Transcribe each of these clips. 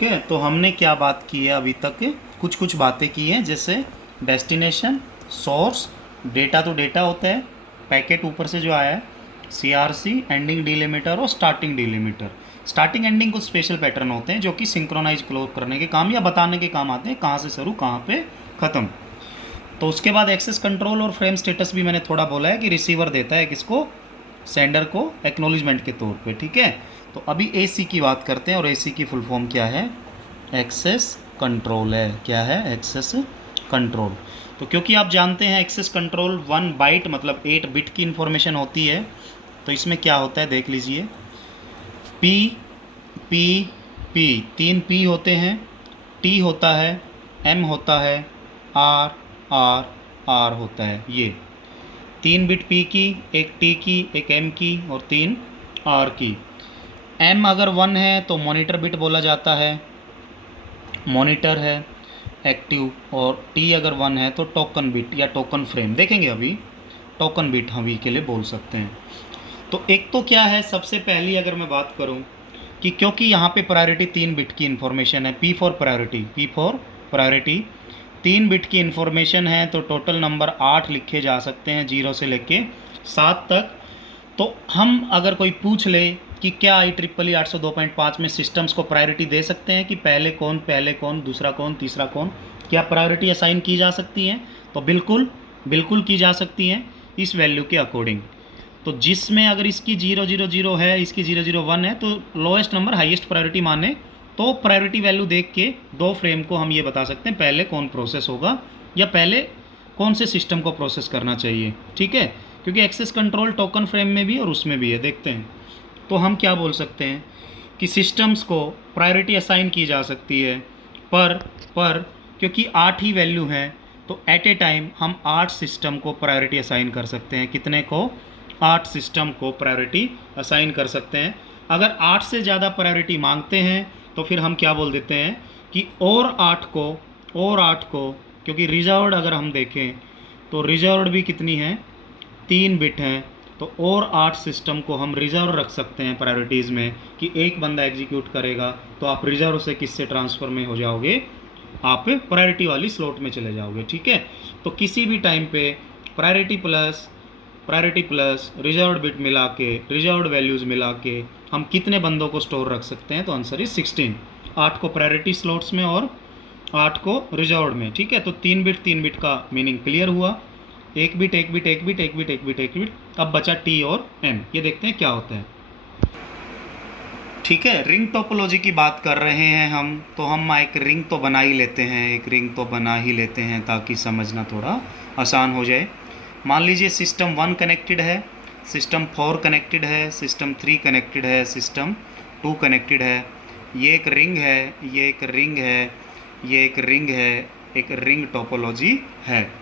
ठीक है, तो हमने क्या बात की है अभी तक, कुछ कुछ बातें की हैं, जैसे डेस्टिनेशन, सोर्स, डेटा तो डेटा होता है, पैकेट ऊपर से जो आया है, सीआरसी, एंडिंग डिलिमीटर और स्टार्टिंग डिलिमीटर। स्टार्टिंग एंडिंग कुछ स्पेशल पैटर्न होते हैं जो कि सिंक्रोनाइज क्लोज करने के काम या बताने के काम आते हैं कहाँ से शुरू कहाँ पे ख़त्म। तो उसके बाद एक्सेस कंट्रोल और फ्रेम स्टेटस भी मैंने थोड़ा बोला है कि रिसीवर देता है किसको, सेंडर को, एक्नॉलेजमेंट के तौर पे। ठीक है, तो अभी एसी की बात करते हैं, और एसी की फुल फॉर्म क्या है, एक्सेस कंट्रोल है। क्या है, एक्सेस कंट्रोल। तो क्योंकि आप जानते हैं एक्सेस कंट्रोल 1 बाइट मतलब 8 बिट की इन्फॉर्मेशन होती है, तो इसमें क्या होता है देख लीजिए, पी पी पी, 3 पी होते हैं, टी होता है, एम होता है, आर आर आर होता है। ये 3 बिट पी की, एक टी की, एक एम की और 3 आर की। एम अगर 1 है तो मॉनिटर बिट बोला जाता है, मॉनिटर है एक्टिव, और टी अगर 1 है तो टोकन बिट या टोकन फ्रेम, देखेंगे अभी टोकन बिट हम के लिए बोल सकते हैं। तो एक तो क्या है, सबसे पहली अगर मैं बात करूं कि क्योंकि यहाँ पे प्रायोरिटी 3 बिट की इन्फॉर्मेशन है, पी फॉर प्रायोरिटी 3 बिट की इन्फॉर्मेशन है, तो टोटल नंबर 8 लिखे जा सकते हैं 0 से लेके 7 तक। तो हम अगर कोई पूछ ले कि क्या IEEE 802.5 में सिस्टम्स को प्रायोरिटी दे सकते हैं कि पहले कौन, दूसरा कौन, तीसरा कौन, क्या प्रायोरिटी असाइन की जा सकती हैं, तो बिल्कुल बिल्कुल की जा सकती हैं इस वैल्यू के अकॉर्डिंग। तो जिसमें अगर इसकी 000 है, इसकी 001 है, तो लोएस्ट नंबर हाईएस्ट प्रायोरिटी माने, तो प्रायोरिटी वैल्यू देख के 2 फ्रेम को हम ये बता सकते हैं पहले कौन प्रोसेस होगा या पहले कौन से सिस्टम को प्रोसेस करना चाहिए। ठीक है, क्योंकि एक्सेस कंट्रोल टोकन फ्रेम में भी और उसमें भी है, देखते हैं। तो हम क्या बोल सकते हैं कि सिस्टम्स को प्रायोरिटी असाइन की जा सकती है, पर क्योंकि 8 ही वैल्यू हैं, तो एट ए टाइम हम 8 सिस्टम को प्रायोरिटी असाइन कर सकते हैं। कितने को, 8 सिस्टम को प्रायोरिटी असाइन कर सकते हैं। अगर 8 से ज़्यादा प्रायोरिटी मांगते हैं तो फिर हम क्या बोल देते हैं कि और 8 को, क्योंकि रिजर्व्ड अगर हम देखें तो रिजर्व्ड भी कितनी है, 3 बिट हैं, तो और 8 सिस्टम को हम रिजर्व रख सकते हैं प्रायोरिटीज़ में कि एक बंदा एग्जीक्यूट करेगा, तो आप रिजर्व से किससे ट्रांसफ़र में हो जाओगे, आप प्रायोरिटी वाली स्लॉट में चले जाओगे। ठीक है, तो किसी भी टाइम पे प्रायोरिटी प्लस रिजर्व्ड बिट मिला के, रिजर्व्ड वैल्यूज़ मिला के हम कितने बंदों को स्टोर रख सकते हैं, तो आंसर इज 16। 8 को प्रायोरिटी स्लॉट्स में और 8 को रिजर्व्ड में। ठीक है, तो 3 बिट का मीनिंग क्लियर हुआ। एक बिट। अब बचा टी और एम, ये देखते हैं क्या होता है। ठीक है, रिंग टोपोलॉजी की बात कर रहे हैं हम, तो हम एक रिंग तो बना ही लेते हैं, ताकि समझना थोड़ा आसान हो जाए। मान लीजिए सिस्टम 1 कनेक्टेड है, सिस्टम 4 कनेक्टेड है, सिस्टम 3 कनेक्टेड है, सिस्टम 2 कनेक्टेड है। ये एक रिंग है, ये एक रिंग है, ये एक रिंग है, एक रिंग टोपोलॉजी है।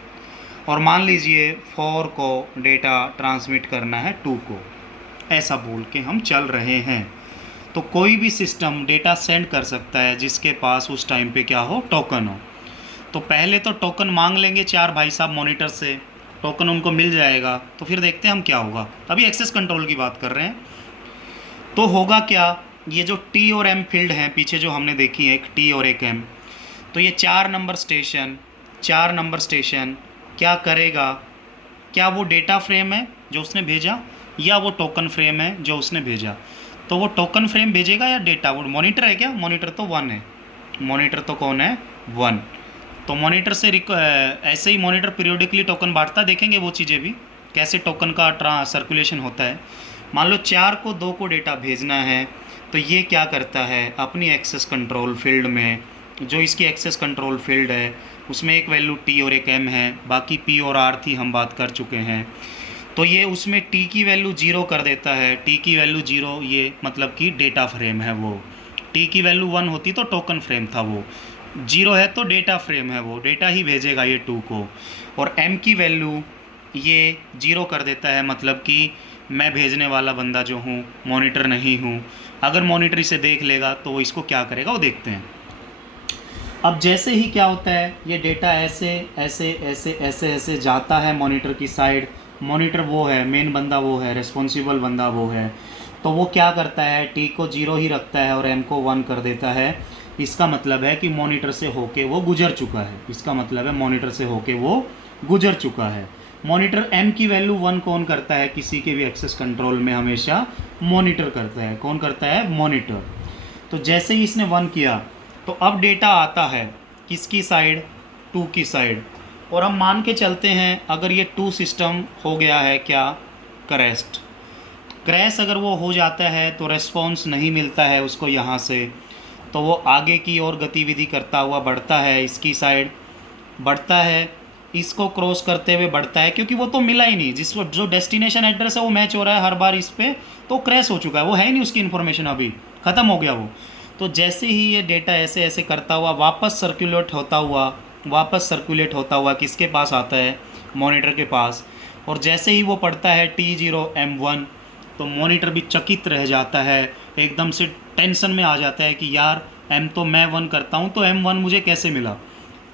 और मान लीजिए 4 को डेटा ट्रांसमिट करना है 2 को, ऐसा बोल के हम चल रहे हैं। तो कोई भी सिस्टम डेटा सेंड कर सकता है जिसके पास उस टाइम पे क्या हो, टोकन हो। तो पहले तो टोकन मांग लेंगे 4 भाई साहब मॉनिटर से, टोकन उनको मिल जाएगा, तो फिर देखते हैं हम क्या होगा। अभी एक्सेस कंट्रोल की बात कर रहे हैं, तो होगा क्या, ये जो टी और एम फील्ड हैं पीछे जो हमने देखी है, एक टी और एक एम, तो ये 4 नंबर स्टेशन क्या करेगा, क्या वो डेटा फ्रेम है जो उसने भेजा या वो टोकन फ्रेम है जो उसने भेजा। तो वो टोकन फ्रेम भेजेगा या डेटा, वो मॉनिटर है क्या, मॉनिटर तो 1 है, मॉनिटर तो कौन है, 1। तो मॉनिटर से ऐसे ही मॉनिटर पीरियोडिकली टोकन बांटता, देखेंगे वो चीज़ें भी कैसे टोकन का सर्कुलेशन होता है। मान लो 4 को 2 को डेटा भेजना है, तो ये क्या करता है, अपनी एक्सेस कंट्रोल फील्ड में, जो इसकी एक्सेस कंट्रोल फील्ड है उसमें एक वैल्यू टी और एक एम है, बाकी पी और आर थी, हम बात कर चुके हैं। तो ये उसमें टी की वैल्यू 0 कर देता है, टी की वैल्यू 0, ये मतलब कि डेटा फ्रेम है वो। टी की वैल्यू 1 होती तो टोकन फ्रेम था, वो 0 है तो डेटा फ्रेम है, वो डेटा ही भेजेगा ये 2 को। और एम की वैल्यू ये 0 कर देता है, मतलब कि मैं भेजने वाला बंदा जो हूँ मॉनिटर नहीं हूँ। अगर मॉनिटर इसे देख लेगा तो वो इसको क्या करेगा, वो देखते हैं। अब जैसे ही क्या होता है, ये डेटा ऐसे जाता है मॉनिटर की साइड, मॉनिटर वो है, मेन बंदा वो है, रिस्पॉन्सिबल बंदा वो है, तो वो क्या करता है, टी को 0 ही रखता है और एम को 1 कर देता है। इसका मतलब है कि मॉनिटर से होके वो गुजर चुका है। इसका मतलब है मॉनिटर से होके वो गुजर चुका है। मॉनिटर m की वैल्यू 1 कौन करता है? किसी के भी एक्सेस कंट्रोल में हमेशा मॉनिटर करता है। कौन करता है? मॉनिटर। तो जैसे ही इसने 1 किया तो अब डेटा आता है किसकी साइड? 2 की साइड। और हम मान के चलते हैं अगर ये 2 सिस्टम हो गया है क्या? क्रैश्ड। क्रैश अगर वो हो जाता है तो रेस्पॉन्स नहीं मिलता है उसको यहाँ से, तो वो आगे की ओर गतिविधि करता हुआ बढ़ता है, इसकी साइड बढ़ता है, इसको क्रॉस करते हुए बढ़ता है, क्योंकि वो तो मिला ही नहीं, जिस जो डेस्टिनेशन एड्रेस है वो मैच हो रहा है हर बार इस पर, तो क्रैश हो चुका है, वो है ही नहीं उसकी इन्फॉर्मेशन, अभी ख़त्म हो गया वो। तो जैसे ही ये डेटा ऐसे ऐसे करता हुआ वापस सर्कुलेट होता हुआ किसके पास आता है? मॉनिटर के पास। और जैसे ही वो पढ़ता है T0M1 तो मॉनिटर भी चकित रह जाता है, एकदम से टेंशन में आ जाता है कि यार M तो मैं 1 करता हूँ तो M1 मुझे कैसे मिला।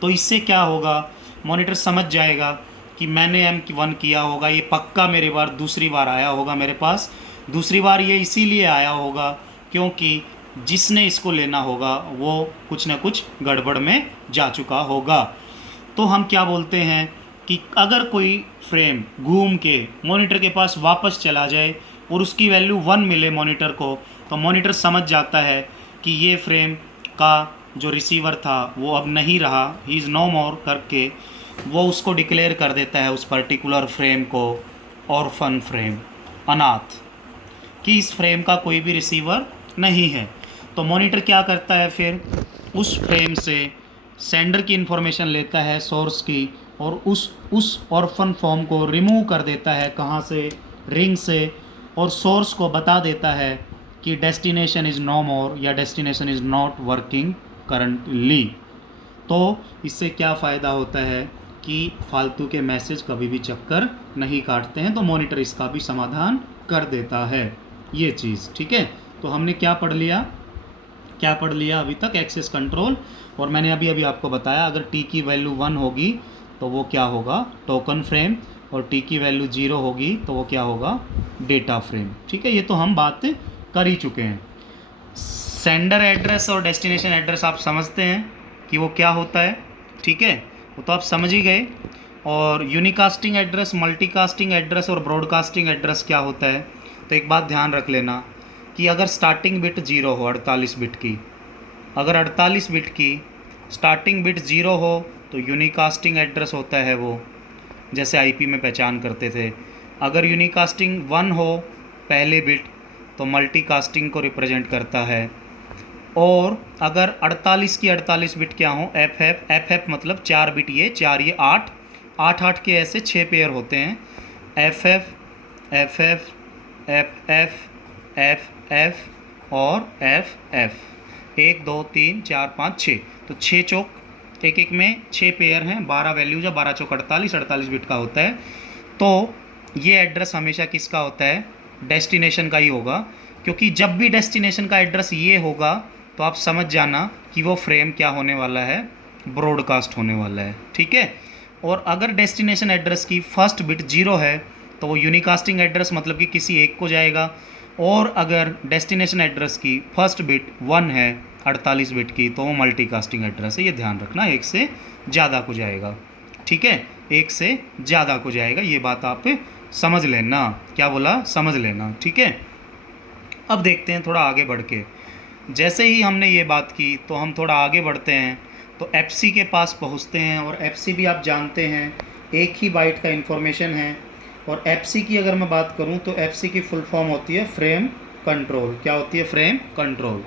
तो इससे क्या होगा? मॉनिटर समझ जाएगा कि मैंने M1 किया होगा, ये पक्का मेरे बार दूसरी बार आया होगा मेरे पास। दूसरी बार ये इसीलिए आया होगा क्योंकि जिसने इसको लेना होगा वो कुछ ना कुछ गड़बड़ में जा चुका होगा। तो हम क्या बोलते हैं कि अगर कोई फ्रेम घूम के मॉनिटर के पास वापस चला जाए और उसकी वैल्यू 1 मिले मॉनिटर को, तो मॉनिटर समझ जाता है कि ये फ्रेम का जो रिसीवर था वो अब नहीं रहा, ही इज़ नो मोर करके वो उसको डिक्लेयर कर देता है उस पर्टिकुलर फ्रेम को ऑर्फन फ्रेम, अनाथ, कि इस फ्रेम का कोई भी रिसीवर नहीं है। तो मॉनिटर क्या करता है फिर? उस फ्रेम से सेंडर की इन्फॉर्मेशन लेता है, सोर्स की, और उस ऑर्फन फॉर्म को रिमूव कर देता है। कहाँ से? रिंग से। और सोर्स को बता देता है कि डेस्टिनेशन इज़ नो मोर या destination is not working currently. तो इससे क्या फ़ायदा होता है कि फालतू के मैसेज कभी भी चक्कर नहीं काटते हैं, तो मॉनिटर इसका भी समाधान कर देता है ये चीज़। ठीक है, तो हमने क्या पढ़ लिया अभी तक? Access control. और मैंने अभी आपको बताया अगर टी की वैल्यू 1 होगी तो वो क्या होगा? Token frame. और टी की वैल्यू 0 होगी तो वो क्या होगा? Data frame. ठीक है, ये तो हम बात कर ही चुके हैं। सेंडर एड्रेस और डेस्टिनेशन एड्रेस आप समझते हैं कि वो क्या होता है। ठीक है, वो तो आप समझ ही गए। और यूनिकास्टिंग एड्रेस, मल्टीकास्टिंग एड्रेस और ब्रॉडकास्टिंग एड्रेस क्या होता है? तो एक बात ध्यान रख लेना कि अगर स्टार्टिंग बिट 0 हो 48 बिट की, अगर 48 बिट की स्टार्टिंग बिट 0 हो तो यूनिकास्टिंग एड्रेस होता है वो, जैसे आईपी में पहचान करते थे। अगर यूनिकास्टिंग 1 हो पहले बिट तो मल्टीकास्टिंग को रिप्रेजेंट करता है। और अगर 48 की 48 बिट क्या हो? एफ मतलब 4 बिट, ये 4 ये 8 के ऐसे 6 पेयर होते हैं। एफ एफ और एफ 1 2 3 4 5 6, तो 6 चौक एक में 6 पेयर हैं, 12 वैल्यूज है, 12 चौक 48 बिट का होता है। तो ये एड्रेस हमेशा किसका होता है? डेस्टिनेशन का ही होगा, क्योंकि जब भी डेस्टिनेशन का एड्रेस ये होगा तो आप समझ जाना कि वो फ्रेम क्या होने वाला है? ब्रॉडकास्ट होने वाला है। ठीक है, और अगर डेस्टिनेशन एड्रेस की फर्स्ट बिट 0 है तो वो यूनिकास्टिंग एड्रेस मतलब कि किसी एक को जाएगा। और अगर डेस्टिनेशन एड्रेस की फर्स्ट बिट 1 है 48 बिट की तो वो मल्टीकास्टिंग एड्रेस है। ये ध्यान रखना, एक से ज़्यादा को जाएगा। ठीक है, एक से ज़्यादा को जाएगा, ये बात आप समझ लेना। क्या बोला? समझ लेना। ठीक है, अब देखते हैं थोड़ा आगे बढ़ के। जैसे ही हमने ये बात की तो हम थोड़ा आगे बढ़ते हैं तो एफसी के पास पहुंचते हैं। और एफसी भी आप जानते हैं एक ही बाइट का इन्फॉर्मेशन है। और एफसी की अगर मैं बात करूं तो एफसी की फुल फॉर्म होती है फ्रेम कंट्रोल। क्या होती है? Frame control.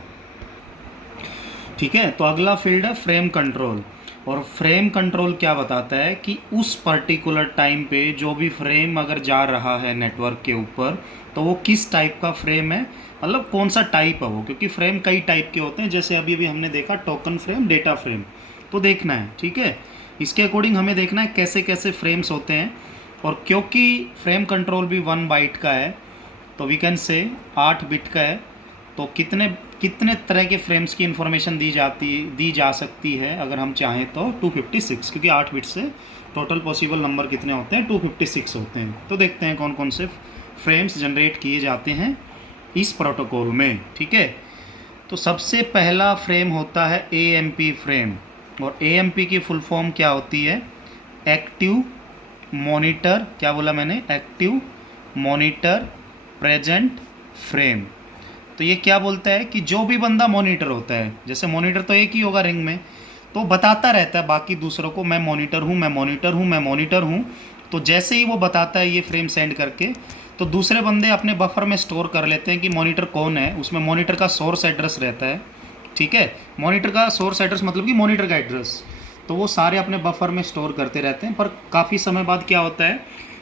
ठीक है, तो अगला फील्ड है फ्रेम कंट्रोल। और फ्रेम कंट्रोल क्या बताता है कि उस पर्टिकुलर टाइम पे जो भी फ्रेम अगर जा रहा है नेटवर्क के ऊपर तो वो किस टाइप का फ्रेम है, मतलब कौन सा टाइप है वो, क्योंकि फ्रेम कई टाइप के होते हैं। जैसे अभी हमने देखा टोकन फ्रेम, डेटा फ्रेम, तो देखना है। ठीक है, इसके अकॉर्डिंग हमें देखना है कैसे कैसे फ्रेम्स होते हैं। और क्योंकि फ्रेम कंट्रोल भी 1 बाइट का है तो वी कैन से 8 बिट का है, तो कितने तरह के फ्रेम्स की इन्फॉर्मेशन दी जा सकती है अगर हम चाहें तो 256, क्योंकि 8 बिट से टोटल पॉसिबल नंबर कितने होते हैं? 256 होते हैं। तो देखते हैं कौन कौन से फ्रेम्स जनरेट किए जाते हैं इस प्रोटोकॉल में। ठीक है, तो सबसे पहला फ्रेम होता है AMP फ्रेम, और AMP की फुल फॉर्म क्या होती है? एक्टिव मॉनिटर, क्या बोला मैंने? Active monitor present frame. तो ये क्या बोलता है कि जो भी बंदा मॉनिटर होता है, जैसे मॉनिटर तो एक ही होगा रिंग में, तो बताता रहता है बाकी दूसरों को मैं मॉनिटर हूँ, मैं मॉनिटर हूँ, मैं मॉनिटर हूँ। तो जैसे ही वो बताता है ये फ्रेम सेंड करके, तो दूसरे बंदे अपने बफर में स्टोर कर लेते हैं कि मॉनिटर कौन है। उसमें मॉनिटर का सोर्स एड्रेस रहता है, ठीक है। मॉनिटर का सोर्स एड्रेस मतलब कि मॉनिटर का एड्रेस, तो वो सारे अपने बफर में स्टोर करते रहते हैं। पर काफ़ी समय बाद क्या होता है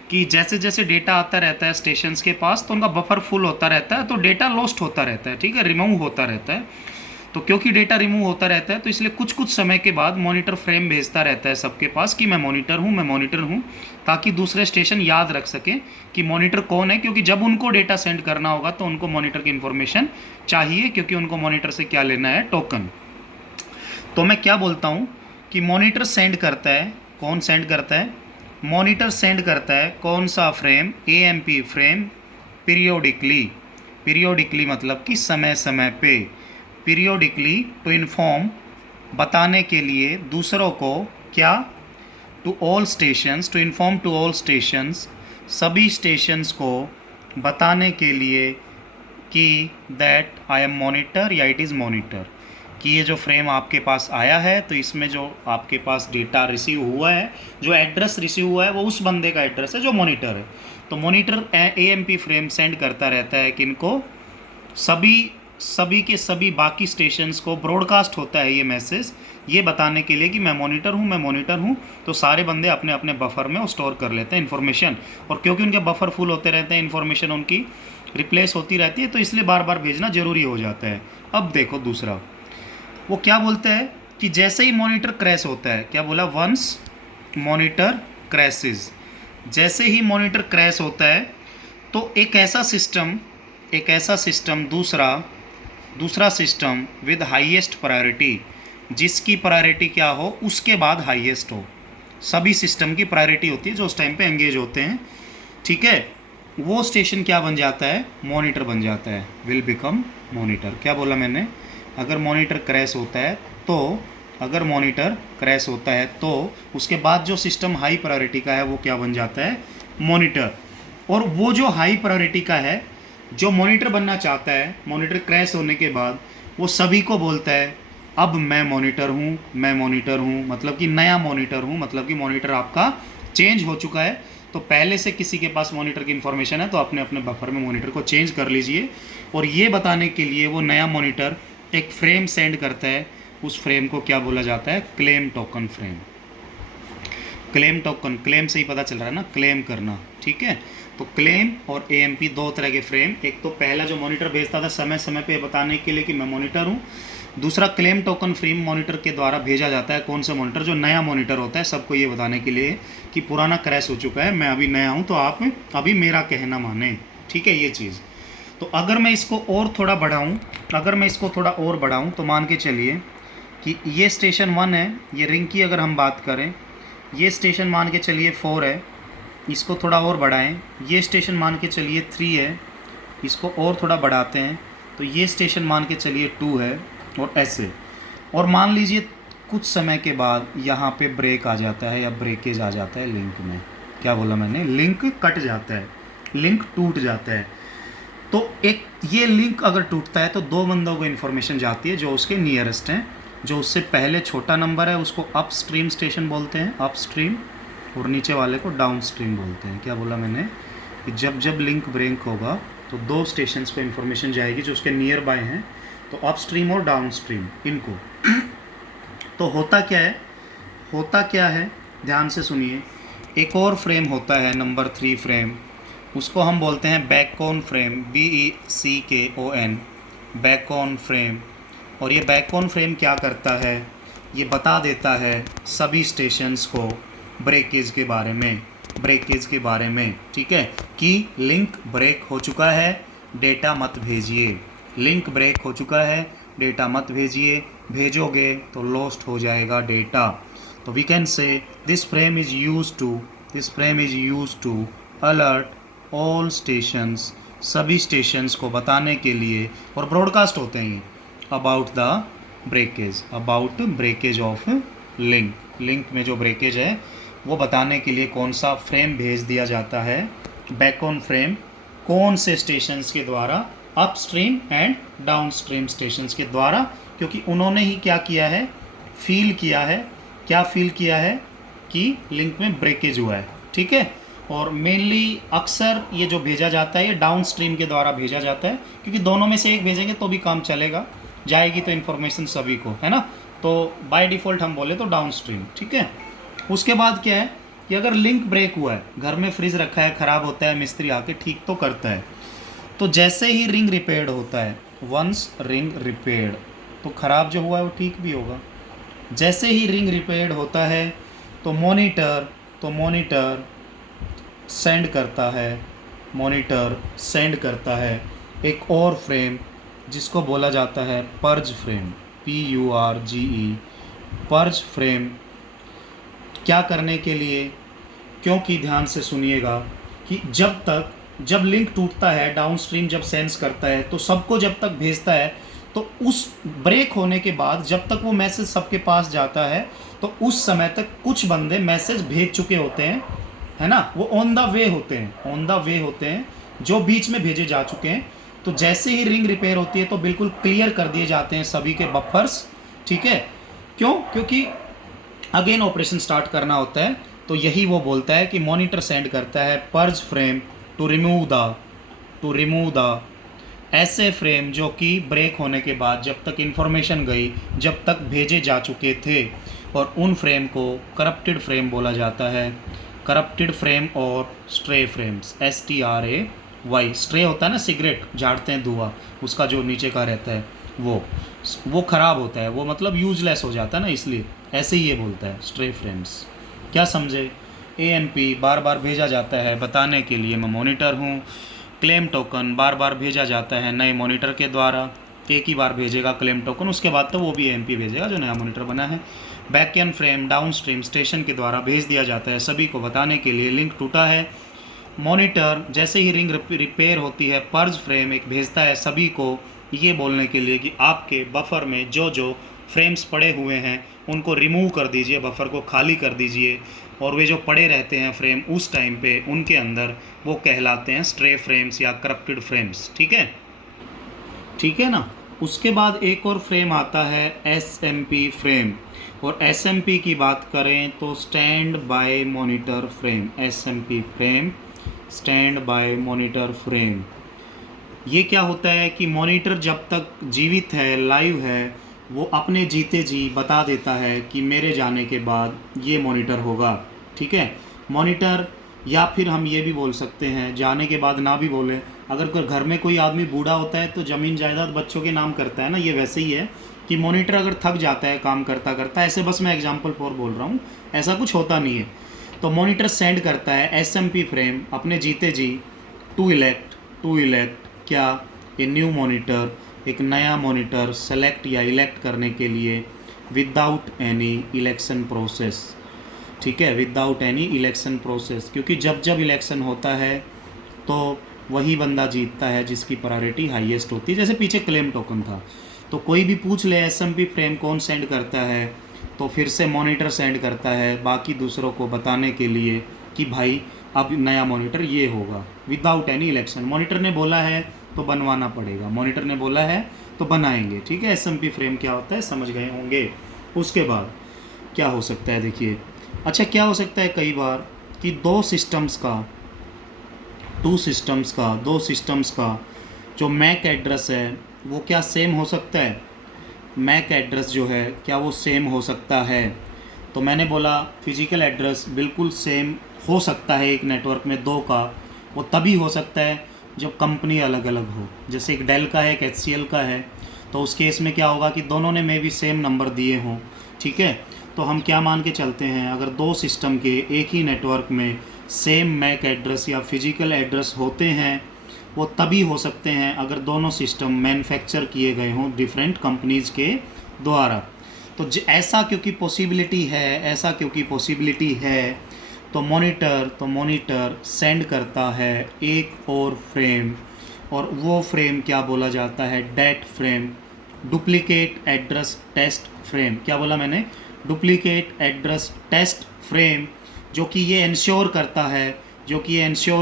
कि जैसे जैसे डेटा आता रहता है स्टेशंस के पास, तो उनका बफर फुल होता रहता है, तो डेटा लॉस्ट होता रहता है, ठीक है, रिमूव होता रहता है। तो क्योंकि डेटा रिमूव होता रहता है, तो इसलिए कुछ कुछ समय के बाद मॉनिटर फ्रेम भेजता रहता है सबके पास कि मैं मॉनिटर हूँ, मैं मॉनिटर हूँ, ताकि दूसरे स्टेशन याद रख सकें कि मॉनिटर कौन है। क्योंकि जब उनको डेटा सेंड करना होगा तो उनको मॉनिटर की इन्फॉर्मेशन चाहिए, क्योंकि उनको मॉनिटर से क्या लेना है? टोकन। तो मैं क्या बोलता हूँ कि मॉनिटर सेंड करता है, कौन सेंड करता है? मॉनिटर सेंड करता है कौन सा frame? AMP frame periodically. Periodically मतलब कि समय समय पे, पीरियोडिकली टू इन्फॉर्म, बताने के लिए दूसरों को, क्या? To all stations, to inform to all stations, सभी स्टेशंस को बताने के लिए कि दैट आई एम मॉनिटर या इट इज़ मॉनिटर, कि ये जो फ्रेम आपके पास आया है तो इसमें जो आपके पास डेटा रिसीव हुआ है, जो एड्रेस रिसीव हुआ है वो उस बंदे का एड्रेस है जो मॉनिटर है। तो मॉनिटर AMP फ्रेम सेंड करता रहता है किनको? सभी के सभी बाकी स्टेशंस को ब्रॉडकास्ट होता है ये मैसेज, ये बताने के लिए कि मैं मॉनिटर हूँ, मैं मॉनिटर हूँ। तो सारे बंदे अपने अपने बफर में स्टोर कर लेते हैं इन्फॉर्मेशन, और क्योंकि उनके बफर फुल होते रहते हैं, इन्फॉर्मेशन उनकी रिप्लेस होती रहती है, तो इसलिए बार बार भेजना ज़रूरी हो जाता है। अब देखो दूसरा, वो क्या बोलता है कि जैसे ही मॉनिटर क्रैश होता है, क्या बोला? वंस मॉनिटर क्रैशेस, जैसे ही मॉनिटर क्रैश होता है तो एक ऐसा सिस्टम दूसरा सिस्टम विद हाईएस्ट प्रायोरिटी, जिसकी प्रायोरिटी क्या हो उसके बाद हाईएस्ट हो। सभी सिस्टम की प्रायोरिटी होती है जो उस टाइम पे एंगेज होते हैं, ठीक है। वो स्टेशन क्या बन जाता है? मॉनिटर बन जाता है, विल बिकम मॉनिटर। क्या बोला मैंने? अगर मॉनिटर क्रैश होता है तो उसके बाद जो सिस्टम हाई प्रायोरिटी का है वो क्या बन जाता है? मॉनिटर। और वो जो हाई प्रायोरिटी का है, जो मॉनिटर बनना चाहता है, मॉनिटर क्रैश होने के बाद वो सभी को बोलता है अब मैं मॉनिटर हूँ, मतलब कि नया मॉनिटर हूँ, मतलब कि मॉनिटर आपका चेंज हो चुका है। तो पहले से किसी के पास मॉनिटर की इन्फॉर्मेशन है तो अपने अपने बफर में मॉनिटर को चेंज कर लीजिए। और ये बताने के लिए वो नया मॉनिटर एक फ्रेम सेंड करता है, उस फ्रेम को क्या बोला जाता है? Claim token frame. Claim token, claim से ही पता चल रहा है ना, क्लेम करना, ठीक है। तो क्लेम और AMP दो तरह के फ्रेम, एक तो पहला जो मॉनिटर भेजता था समय समय पे बताने के लिए कि मैं मॉनिटर हूँ, दूसरा क्लेम टोकन फ्रेम मॉनिटर के द्वारा भेजा जाता है। कौन सा मॉनिटर? जो नया मॉनिटर होता है, सबको ये बताने के लिए कि पुराना क्रैश हो चुका है, मैं अभी नया हूँ, तो आप अभी मेरा कहना माने, ठीक है, ये चीज़। तो अगर मैं इसको और थोड़ा बढ़ाऊँ तो मान के चलिए कि ये स्टेशन 1 है, ये रिंग की अगर हम बात करें, ये स्टेशन मान के चलिए 4 है, इसको थोड़ा और बढ़ाएं, ये स्टेशन मान के चलिए 3 है, इसको और थोड़ा बढ़ाते हैं तो ये स्टेशन मान के चलिए 2 है, और ऐसे। और मान लीजिए कुछ समय के बाद यहाँ पे ब्रेक आ जाता है या ब्रेकेज आ जाता है लिंक में। क्या बोला मैंने? लिंक कट जाता है, लिंक टूट जाता है। तो एक ये लिंक अगर टूटता है तो दो बंदों को इन्फॉर्मेशन जाती है जो उसके नियरेस्ट हैं। जो उससे पहले छोटा नंबर है उसको अपस्ट्रीम स्टेशन बोलते हैं, अपस्ट्रीम, और नीचे वाले को डाउनस्ट्रीम बोलते हैं। क्या बोला मैंने? कि जब जब लिंक ब्रेक होगा तो दो स्टेशंस को इन्फॉर्मेशन जाएगी जो उसके नियर बाय हैं, तो अपस्ट्रीम और डाउनस्ट्रीम इनको। तो होता क्या है, ध्यान से सुनिए। एक और फ्रेम होता है नंबर 3 फ्रेम, उसको हम बोलते हैं बैकऑन फ्रेम, BECKON, बैकऑन फ्रेम। और ये बैकऑन फ्रेम क्या करता है? ये बता देता है सभी स्टेशंस को ब्रेकेज के बारे में, ठीक है, कि लिंक ब्रेक हो चुका है, डेटा मत भेजिए, लिंक ब्रेक हो चुका है, डेटा मत भेजिए, भेजोगे तो लॉस्ट हो जाएगा डेटा। तो we can say this frame is use to alert all stations, सभी स्टेशंस को बताने के लिए, और ब्रॉडकास्ट होते हैं ये, about the breakage, about breakage of link, link में जो ब्रेकेज है वो बताने के लिए कौन सा फ्रेम भेज दिया जाता है, बैक ऑन फ्रेम कौन से स्टेशंस के द्वारा, अपस्ट्रीम एंड डाउनस्ट्रीम स्टेशंस के द्वारा, क्योंकि उन्होंने ही क्या किया है, फील किया है, क्या फील किया है कि लिंक में ब्रेकेज हुआ है, ठीक है। और मेनली अक्सर ये जो भेजा जाता है ये डाउन स्ट्रीम के द्वारा भेजा जाता है, क्योंकि दोनों में से एक भेजेंगे तो भी काम चलेगा, जाएगी तो इन्फॉर्मेशन सभी को, है ना। तो बाय डिफ़ॉल्ट हम बोले तो डाउन स्ट्रीम, ठीक है। उसके बाद क्या है कि अगर लिंक ब्रेक हुआ है, घर में फ्रिज रखा है, ख़राब होता है, मिस्त्री आके ठीक तो करता है, तो जैसे ही रिंग रिपेयर्ड होता है, वंस रिंग रिपेयर्ड, तो ख़राब जो हुआ है वो ठीक भी होगा। जैसे ही रिंग रिपेयर्ड होता है तो मॉनिटर सेंड करता है, मॉनिटर सेंड करता है एक और फ्रेम जिसको बोला जाता है purge frame, PURGE, purge frame. क्या करने के लिए, क्योंकि ध्यान से सुनिएगा कि जब लिंक टूटता है, डाउनस्ट्रीम जब सेंस करता है तो सबको जब तक भेजता है, तो उस ब्रेक होने के बाद जब तक वो मैसेज सबके पास जाता है तो उस समय तक कुछ बंदे मैसेज भेज चुके होते हैं, है ना, वो ऑन द वे होते हैं जो बीच में भेजे जा चुके हैं। तो जैसे ही रिंग रिपेयर होती है तो बिल्कुल क्लियर कर दिए जाते हैं सभी के बफर्स, ठीक है। क्यों? क्योंकि अगेन ऑपरेशन स्टार्ट करना होता है। तो यही वो बोलता है कि मॉनिटर सेंड करता है purge frame to remove the ऐसे फ्रेम जो कि ब्रेक होने के बाद जब तक इंफॉर्मेशन गई, जब तक भेजे जा चुके थे, और उन फ्रेम को करप्टेड फ्रेम बोला जाता है। करप्टेड फ्रेम और स्ट्रे फ्रेम्स, STRAY, स्ट्रे होता है ना, सिगरेट झाड़ते हैं धुआं, उसका जो नीचे का रहता है वो ख़राब होता है, वो मतलब यूजलेस हो जाता है ना, इसलिए ऐसे ही ये बोलता है स्ट्रे फ्रेम्स। क्या समझे? ANP बार बार भेजा जाता है बताने के लिए मैं मॉनिटर हूँ। क्लेम टोकन बार बार भेजा जाता है नए मॉनिटर के द्वारा, एक ही बार भेजेगा क्लेम टोकन, उसके बाद तो वो भी ANP भेजेगा जो नया मॉनिटर बना है। Back and frame downstream station के द्वारा भेज दिया जाता है सभी को बताने के लिए लिंक टूटा है। मॉनिटर जैसे ही रिंग रिपेयर होती है, पर्ज फ्रेम एक भेजता है सभी को ये बोलने के लिए कि आपके बफर में जो जो फ्रेम्स पड़े हुए हैं उनको रिमूव कर दीजिए, बफर को खाली कर दीजिए, और वे जो पड़े रहते हैं फ्रेम उस टाइम पे उनके अंदर, वो कहलाते हैं स्ट्रे फ्रेम्स या करप्टेड फ्रेम्स, ठीक है, ठीक है ना। उसके बाद एक और फ्रेम आता है SMP फ्रेम, और SMP की बात करें तो stand by monitor frame, SMP frame stand by monitor frame. ये क्या होता है कि मॉनिटर जब तक जीवित है, लाइव है, वो अपने जीते जी बता देता है कि मेरे जाने के बाद ये मॉनिटर होगा, ठीक है। मॉनिटर, या फिर हम ये भी बोल सकते हैं, जाने के बाद ना भी बोलें, अगर कोई घर में कोई आदमी बूढ़ा होता है तो ज़मीन जायदाद बच्चों के नाम करता है ना, ये वैसे ही है कि मॉनिटर अगर थक जाता है काम करता करता, ऐसे बस मैं एग्जांपल फॉर बोल रहा हूँ, ऐसा कुछ होता नहीं है, तो मॉनिटर सेंड करता है SMP फ्रेम अपने जीते जी टू इलेक्ट क्या, ए न्यू मॉनिटर, एक नया मॉनिटर सेलेक्ट या इलेक्ट करने के लिए विदाउट एनी इलेक्शन प्रोसेस, ठीक है, विदाउट एनी इलेक्शन प्रोसेस, क्योंकि जब जब इलेक्शन होता है तो वही बंदा जीतता है जिसकी प्रायोरिटी हाईएस्ट होती है। जैसे पीछे क्लेम टोकन था, तो कोई भी पूछ ले SMP फ्रेम कौन सेंड करता है, तो फिर से मॉनिटर सेंड करता है बाकी दूसरों को बताने के लिए कि भाई अब नया मॉनिटर ये होगा, विदाउट एनी इलेक्शन। मॉनिटर ने बोला है तो बनवाना पड़ेगा, मॉनिटर ने बोला है तो बनाएंगे, ठीक है। SMP फ्रेम क्या होता है समझ गए होंगे। उसके बाद क्या हो सकता है, देखिए, अच्छा क्या हो सकता है कई बार कि दो सिस्टम्स का जो मैक एड्रेस है वो क्या सेम हो सकता है, मैक एड्रेस जो है क्या वो सेम हो सकता है। तो मैंने बोला फिजिकल एड्रेस बिल्कुल सेम हो सकता है एक नेटवर्क में दो का, वो तभी हो सकता है जब कंपनी अलग अलग हो, जैसे एक डेल का है एक HCL का है, तो उस केस में क्या होगा कि दोनों ने मे भी सेम नंबर दिए हों, ठीक है। तो हम क्या मान के चलते हैं, अगर दो सिस्टम के एक ही नेटवर्क में सेम मैक एड्रेस या फिजिकल एड्रेस होते हैं, वो तभी हो सकते हैं अगर दोनों सिस्टम मैन्युफैक्चर किए गए हों डिफरेंट कंपनीज़ के द्वारा। तो ऐसा क्योंकि पॉसिबिलिटी है तो मॉनिटर सेंड करता है एक और फ्रेम, और वो फ्रेम क्या बोला जाता है, date frame, duplicate address test frame. क्या बोला मैंने? डुप्लीकेट एड्रेस टेस्ट फ्रेम, जो कि ये इंश्योर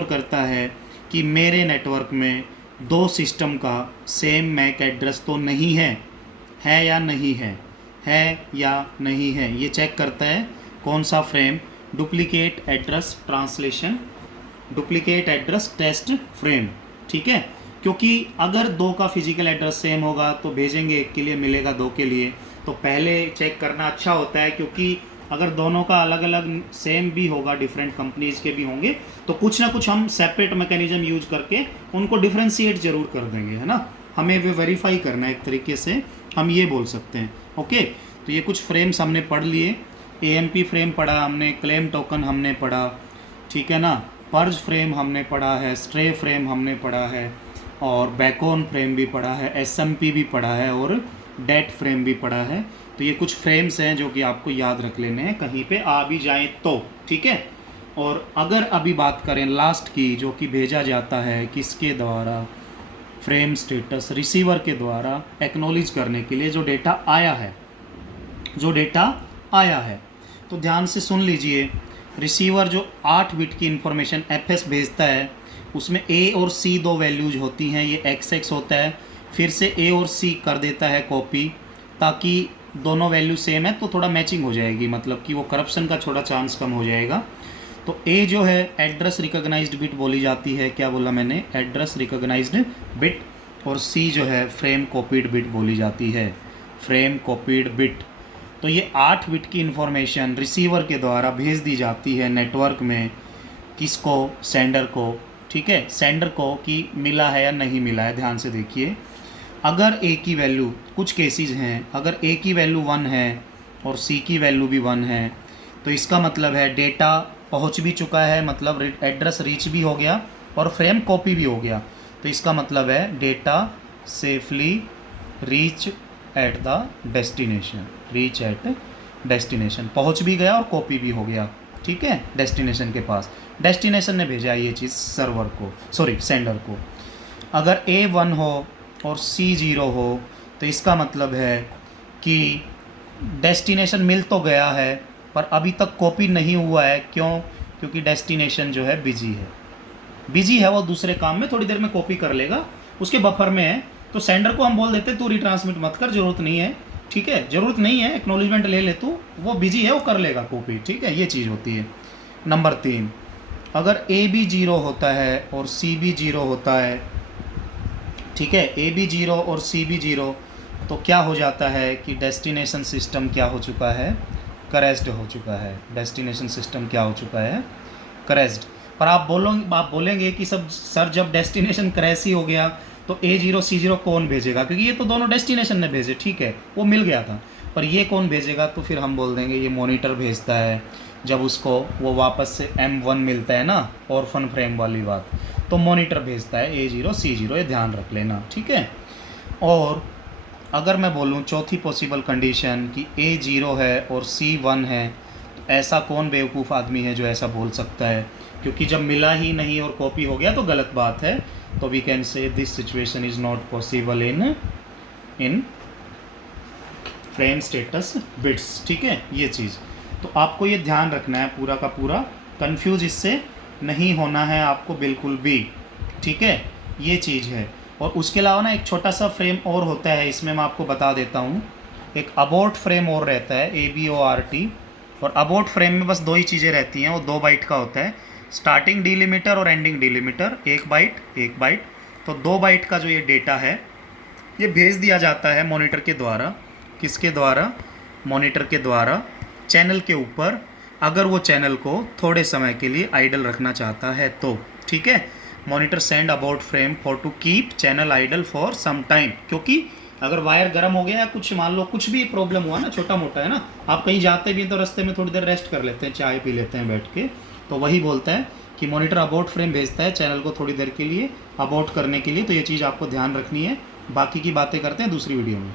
करता है कि मेरे नेटवर्क में दो सिस्टम का सेम मैक एड्रेस तो नहीं है या नहीं है या नहीं है। ये चेक करता है कौन सा frame? Duplicate address translation, duplicate address test frame. ठीक है, क्योंकि अगर दो का फिजिकल एड्रेस सेम होगा तो भेजेंगे एक के लिए, मिलेगा दो के लिए, तो पहले चेक करना अच्छा होता है, क्योंकि अगर दोनों का अलग अलग सेम भी होगा, डिफरेंट कंपनीज के भी होंगे, तो कुछ ना कुछ हम सेपरेट मैकेनिज्म यूज करके उनको डिफ्रेंशिएट जरूर कर देंगे, है ना। हमें वे वेरीफाई करना है, एक तरीके से हम ये बोल सकते हैं। ओके, तो ये कुछ फ्रेम्स हमने पढ़ लिए। AMP फ्रेम पढ़ा हमने, क्लेम टोकन हमने पढ़ा, ठीक है ना, पर्ज फ्रेम हमने पढ़ा है, स्ट्रे फ्रेम हमने पढ़ा है, और बैकऑन फ्रेम भी पढ़ा है, SMP भी पढ़ा है, और डेट फ्रेम भी पढ़ा है। तो ये कुछ फ्रेम्स हैं जो कि आपको याद रख लेने हैं, कहीं पे आ भी जाएं तो, ठीक है। और अगर अभी बात करें लास्ट की, जो कि भेजा जाता है किसके द्वारा? फ्रेम स्टेटस रिसीवर के द्वारा एक्नॉलेज करने के लिए जो डेटा आया है, तो ध्यान से सुन लीजिए। रिसीवर जो 8 बिट की इंफॉर्मेशन FS भेजता है, उसमें A और C दो वैल्यूज होती हैं, ये XX होता है, फिर से A और C कर देता है कॉपी, ताकि दोनों वैल्यू सेम है तो थोड़ा मैचिंग हो जाएगी, मतलब कि वो करप्शन का थोड़ा चांस कम हो जाएगा। तो A जो है एड्रेस रिकॉग्नाइज्ड बिट बोली जाती है। क्या बोला मैंने? Address recognised bit. और C जो है फ्रेम कॉपीड बिट बोली जाती है, फ्रेम कॉपीड बिट। तो ये 8 बिट की इंफॉर्मेशन रिसीवर के द्वारा भेज दी जाती है नेटवर्क में, किसको? सेंडर को, ठीक है, सेंडर को, कि मिला है या नहीं मिला है। ध्यान से देखिए, अगर A की वैल्यू, कुछ केसेस हैं, अगर A की वैल्यू 1 है और C की वैल्यू भी 1 है, तो इसका मतलब है डेटा पहुंच भी चुका है, मतलब एड्रेस रीच भी हो गया और फ्रेम कॉपी भी हो गया। तो इसका मतलब है data safely reach at the destination, reach at destination, पहुंच भी गया और कॉपी भी हो गया, ठीक है, डेस्टिनेशन के पास। डेस्टिनेशन ने भेजा ये चीज़ सर्वर को, सॉरी सेंडर को। अगर A 1 हो और C 0 हो, तो इसका मतलब है कि डेस्टिनेशन मिल तो गया है पर अभी तक कॉपी नहीं हुआ है। क्यों? क्योंकि डेस्टिनेशन जो है बिजी है, वो दूसरे काम में, थोड़ी देर में कॉपी कर लेगा, उसके बफर में है। तो सेंडर को हम बोल देते तू रिट्रांसमिट मत कर, जरूरत नहीं है, ठीक है, जरूरत नहीं है, एक्नॉलेजमेंट ले ले तू, वो बिजी है, वो कर लेगा कॉपी, ठीक है, ये चीज़ होती है। नंबर 3, अगर A भी 0 होता है और C भी 0 होता है, ठीक है, A भी 0 और C भी 0, तो क्या हो जाता है कि डेस्टिनेशन सिस्टम क्या हो चुका है? क्रैश्ड हो चुका है। डेस्टिनेशन सिस्टम क्या हो चुका है? क्रैश्ड। पर आप बोलेंगे कि सब सर, जब डेस्टिनेशन क्रैश ही हो गया तो A0 C0 कौन भेजेगा? क्योंकि ये तो दोनों डेस्टिनेशन ने भेजे, ठीक है, वो मिल गया था, पर ये कौन भेजेगा? तो फिर हम बोल देंगे ये मॉनिटर भेजता है, जब उसको वो वापस से M1 मिलता है ना, ऑर्फन फ्रेम वाली बात, तो मॉनिटर भेजता है A0 C0, ये ध्यान रख लेना, ठीक है। और अगर मैं बोलूँ चौथी पॉसिबल कंडीशन कि A 0 है और C 1 है, तो ऐसा कौन बेवकूफ़ आदमी है जो ऐसा बोल सकता है? क्योंकि जब मिला ही नहीं और कॉपी हो गया तो गलत बात है। तो we can say this situation is not possible in frame status bits, ठीक है, ये चीज़। तो आपको ये ध्यान रखना है पूरा का पूरा, कंफ्यूज इससे नहीं होना है आपको बिल्कुल भी, ठीक है, ये चीज़ है। और उसके अलावा ना एक छोटा सा फ्रेम और होता है, इसमें मैं आपको बता देता हूँ, एक अबॉर्ट फ्रेम और रहता है, ABORT। और अबॉर्ट फ्रेम में बस 2 ही चीज़ें रहती हैं, वो 2 बाइट का होता है, स्टार्टिंग डिलिमीटर और एंडिंग डिलिमीटर, 1 बाइट। तो 2 बाइट का जो ये डेटा है, ये भेज दिया जाता है मॉनिटर के द्वारा, किसके द्वारा? मॉनिटर के द्वारा, चैनल के ऊपर, अगर वो चैनल को थोड़े समय के लिए आइडल रखना चाहता है तो, ठीक है। Monitor send about frame for to keep channel idle for some time, क्योंकि अगर वायर गर्म हो गया या कुछ मान लो कुछ भी प्रॉब्लम हुआ ना, छोटा मोटा है ना, आप कहीं जाते भी तो रास्ते में थोड़ी देर रेस्ट कर लेते हैं, चाय पी लेते हैं बैठ के, तो वही बोलता है कि मॉनिटर अबाउट फ्रेम भेजता है चैनल को थोड़ी देर के लिए अबाउट करने के लिए। तो ये चीज़ आपको ध्यान रखनी है। बाकी की बातें करते हैं दूसरी वीडियो में।